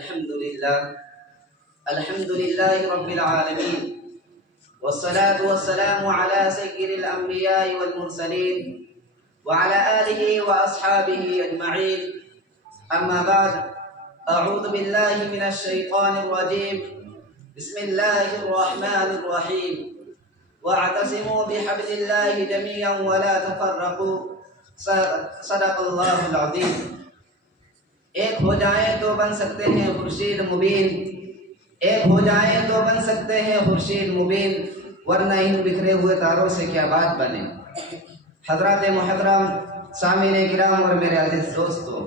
الحمد لله رب العالمين، والصلاة والسلام على سيد الأنبياء والمرسلين وعلى آله وأصحابه أجمعين. أما بعد، أعوذ بالله من الشيطان الرجيم. بسم الله الرحمن الرحيم. واعتصموا بحبل الله جميعا ولا تفرقوا. صدق الله العظيم. ایک ہو جائیں تو بن سکتے ہیں خورشید مبین، ایک ہو جائیں تو بن سکتے ہیں خورشید مبین، ورنہ ان بکھرے ہوئے تاروں سے کیا بات بنے. حضرات محترم، سامعین کرام اور میرے عزیز دوستو،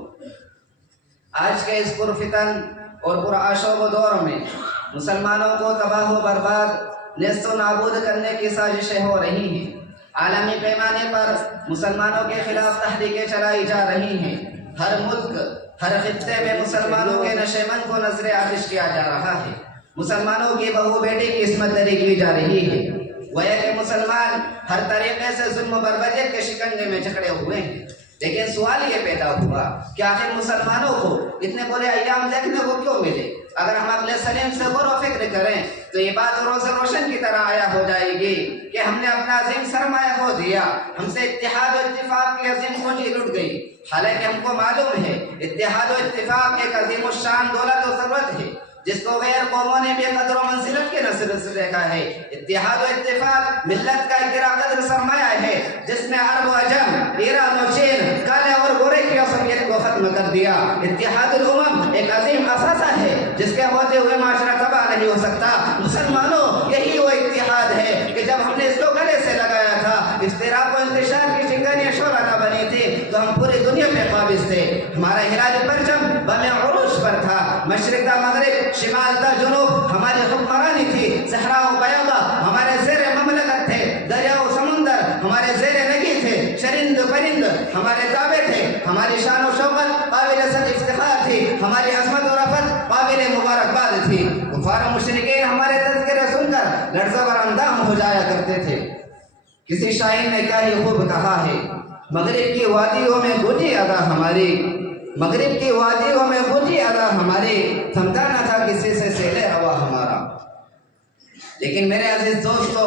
آج کے اس پرفتن اور پرآشوب دور میں مسلمانوں کو تباہ و برباد، نیست و نابود کرنے کی سازشیں ہو رہی ہیں. عالمی پیمانے پر مسلمانوں کے خلاف تحریکیں چلائی جا رہی ہیں. ہر ملک، ہر خطے میں مسلمانوں کے نشیمن کو نظر آتش کیا جا رہا ہے. مسلمانوں کی بہو بیٹی کی عصمت دری کی جا رہی ہے. گویا کہ مسلمان ہر طریقے سے ظلم و بربریت کے شکنجے میں جکڑے ہوئے ہیں. لیکن سوال یہ پیدا ہوا کہ آخر مسلمانوں کو اتنے برے ایام دیکھنے کو کیوں ملے؟ اگر ہم عقل سلیم سے غور و فکر کریں تو یہ بات روز روشن کی طرح آیا ہو جائے گی کہ ہم نے اپنا عظیم سرمایہ کھو دیا، ہم سے اتحاد و اتفاق کی عظیم پونجی لٹ گئی. حالانکہ ہم کو معلوم ہے اتحاد و اتفاق ایک عظیم الشان دولت و ثروت ہے جس کو غیر قوموں نے بھی قدر و منزلت کے نصر سے دیکھا ہے. اتحاد و اتفاق ملت کا ایک گرا قدر سرمایہ ہے جس نے عرب و عجم، ایران و چین، کالے اور گورے کی عصبیت کو ختم کر دیا. اتحاد الامم ایک عظیم اثاثہ ہے جس کے ہوتے ہوئے معاشرہ تباہ نہیں ہو سکتا. مسلمانوں، یہی وہ اتحاد ہے کہ جب ہم نے اس کو گلے سے لگایا تھا، افتراق و انتشار کی چنگاریاں شعلہ نہ بنی تھی تو ہم پوری دنیا پہ قابض تھے. ہمارا ہلال پرچم بم عروج پر تھا. مشرق تا مغرب، شمال تا جنوب ہماری حکمرانی تھی. صحرا و بیضا ہمارے زیر مملکت تھے. دریا و سمندر ہمارے زیر نگی تھے. چرند پرند ہمارے تابع تھے. ہماری شان و شوکت قابل صد افتخار تھی. ہماری عظمت و رفت قابل مبارکباد تھی. کفار و مشرکین ہمارے تذکرے سن کر لرزہ بر اندام ہو جایا کرتے تھے. کسی شاعر نے کیا ہی خوب کہا ہے، مغرب کی وادیوں میں گونجی ادا ہماری، مغرب کی وادیوں میں گونجی ادا ہماری، تھمتا نہ تھا کسی سے سیل ہوا ہمارا. لیکن میرے عزیز دوستو،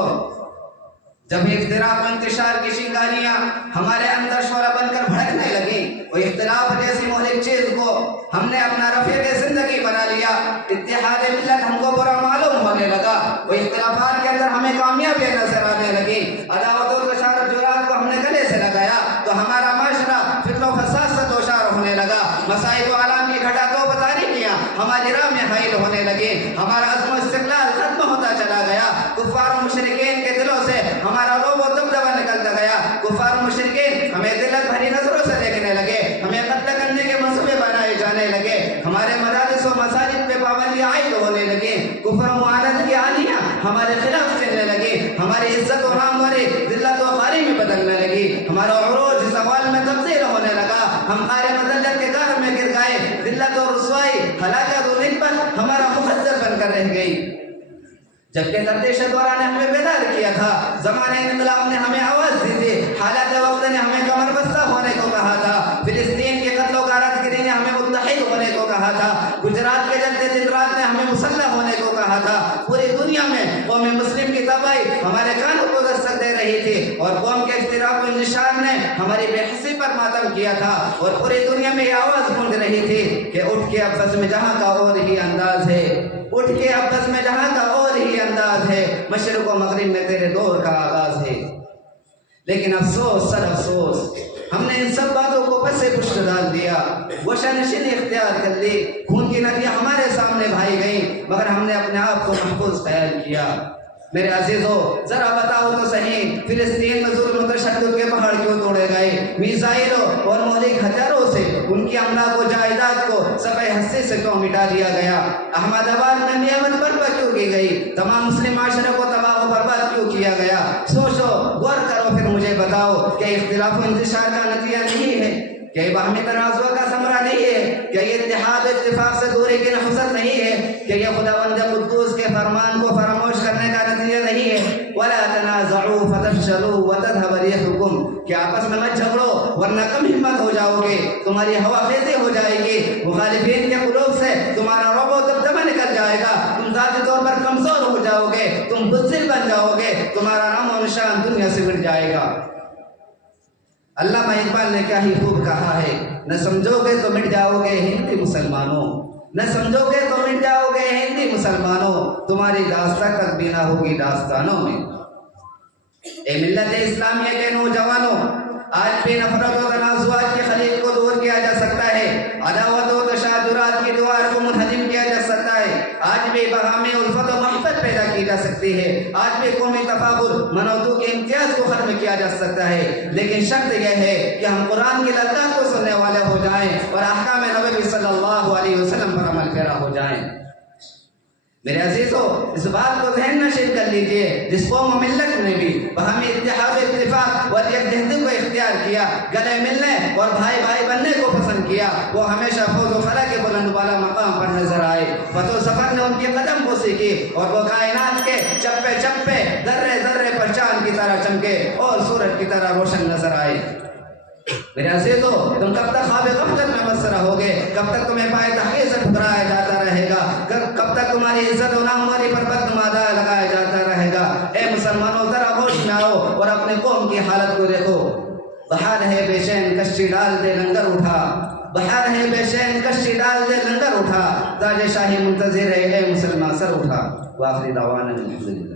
جب اختلاف و انتشار کی چنگاریاں ہمارے اندر شعلہ بن کر بھڑکنے لگی، وہ اختلاف جیسی مہلک چیز کو ہم نے اپنا رفیق زندگی بنا لیا. اتحاد ملت ہم کو برا معلوم ہونے لگا. وہ اختلافات کے اندر ہمیں کامیابی نظر آنے لگی. عداوت و تشارجات کو ہم نے گلے سے لگایا تو ہمارا معاشرہ فتن و فساد سے دوچار ہونے لگا. مسائل و عالم کی گھٹا تو تاریکیاں ہماری راہ میں حائل ہونے لگی. ہمارا عزم و استقلال ختم ہوتا چلا گیا. کفار و مشرکین کے دلوں سے ہمارا روب و دبدبہ نکلتا گیا. کفار و مشرکین ہمیں ذلت بھری نظروں سے دیکھنے لگے. ہمیں قتل کرنے کے منصوبے بنائے جانے لگے. ہمارے مدارس و مساجد پہ پابندیاں عائد ہونے لگی. کفر و معاند کی آلیاں ہمارے خلاف چلنے لگی. ہماری عزت و ناموری ذلت و خواری میں بدلنے لگی. ہمارا عروج زوال میں تبدیل ہونے لگا. ہم خار مذلت کے گار میں گر گئے. ذلت و رسوائی، ہلاکت و نکبت ہمارا مخدر بن کر رہ گئی. جبکہ تردیش دورہ نے ہمیں بیدار کیا تھا، زمانہ انقلاب نے ہمیں آواز دی تھی، حالات وقت نے ہمیں کمر بستہ ہونے کو کہا تھا، فلسطین کے قتل و غارت گری نے ہمیں متحد ہونے کو کہا تھا، گجرات کے جلتے دن رات نے ہمیں مسلح ہونے کو کہا تھا. پوری دنیا میں قوم مسلم کی تباہی ہمارے کانوں کو دستک دے رہی تھی اور قوم کے افتراق و انتشار نے ہماری بے حسی پر ماتم کیا تھا اور پوری دنیا میں یہ آواز گونج رہی تھی کہ اٹھ کے اب میں جہاں کا اور ہی انداز ہے، اٹھ کے اب میں جہاں کا اور ہی انداز ہے، مشرق و مغرب میں تیرے دور کا آغاز ہے. لیکن افسوس، سر افسوس، ہم نے ان سب باتوں کو پس سے پشت ڈال دیا، گوشہ نشینی اختیار کر لی. خون کی ندیاں ہمارے سامنے بہائی گئیں مگر ہم نے اپنے آپ کو محفوظ خیال کیا. میرے عزیزو، ذرا بتاؤ تو صحیح، فلسطین میں ظلم و تشدد کے پہاڑ کیوں توڑے گئے؟ میزائلوں اور مہلک ہتھیاروں سے ان کی املاک و جائیداد کو صفحہ ہستی سے کیوں مٹا دیا گیا؟ احمد آباد میں نعمت برپا کیوں کی گئی؟ تمام مسلم معاشرے کو تباہ و برباد کیوں کیا گیا؟ سوچو، غور کرو، پھر مجھے بتاؤ کہ اختلاف و انتشار کا نتیجہ نہیں ہے؟ کہ باہمی تنازع کا ثمرہ نہیں ہے؟ کہ یہ اتحاد و اتفاق سے دوری کی نحوست نہیں ہے کہ یہ خداوند قدوس کے فرمان کو فراموش کرنے کا نتیجہ نہیں ہے۔ وَلَا تَنَازَعُوا فَتَفْشَلُوا وَتَذْهَبَ رِيحُكُمْ کہ آپس میں مت جھگڑو ورنہ کم ہمت ہو جاؤ گے، تمہاری ہوا خیزی ہو جائے گی، مخالفین کے قلوب سے تمہارا رعب و دبدبہ نکل جائے گا، تم ذاتی طور پر کمزور ہو جاؤ گے، تم بزدل بن جاؤ گے، تمہارا نام و نشان دنیا سے مٹ جائے گا۔ علامہ اقبال نے کیا ہی خوب کہا ہے، نہ سمجھو گے تو مٹ جاؤ گے ہندی مسلمانوں، نہ سمجھو گے تو مٹ جاؤ گے ہندی مسلمانوں، تمہاری داستان تک بھی نہ ہوگی داستانوں میں۔ اے ملت اسلامیہ کے نوجوانوں، آج بھی نفرت و تنازعات کی خلیج کو دور کیا جا سکتا ہے، عداوت و تشادرات کی دیوار کو منہدم کیا جا سکتا ہے، آج بھی باہمی الفت و محبت پیدا کی جا سکتی ہے، آج بھی قومی تفاخر منوتو کے امتیاز کو ختم کیا جا سکتا ہے، لیکن شرط یہ ہے کہ ہم قرآن کی لذات کو سننے والے ہو جائیں اور احکام نبوی صلی اللہ علیہ وسلم پر عمل پیرا ہو جائیں۔ میرے عزیزو، اس بات کو ذہن نشین کر لیجئے، جس قوم و ملت نے بھی باہمی اتحاد و اتفاق اور یکجہتی کو اختیار کیا، گلے ملنے اور بھائی بھائی بننے کو پسند کیا، وہ ہمیشہ فوز و فلاح کے بلند بالا مقام پر نظر آئے۔ فتح و سفر نے ان کی قدم بوسی کی اور وہ کائنات کے چپے چپے ذرے ذرے پر چاند کی طرح چمکے اور سورج کی طرح روشن نظر آئے۔ میرے عزیزو، تم کب تک خواب غفلت میں مست رہو گے؟ کب تک تمہیں پائے تحقیر سے ٹھکرایا جاتا رہے گا؟ کب تک تمہاری عزت و ناموری پر بدنمادہ لگایا جاتا رہے گا؟ اے مسلمانوں، ذرا ہوش میں آؤ اور اپنے قوم کی حالت کو دیکھو۔ بہار ہے بے چین کشتی ڈال دے لنگر اٹھا، بہار ہے بے چین کشتی ڈال دے لنگر اٹھا، تاج شاہی منتظر ہے اے مسلمان سر اٹھا۔ وآخری دعوانا الحمدللہ۔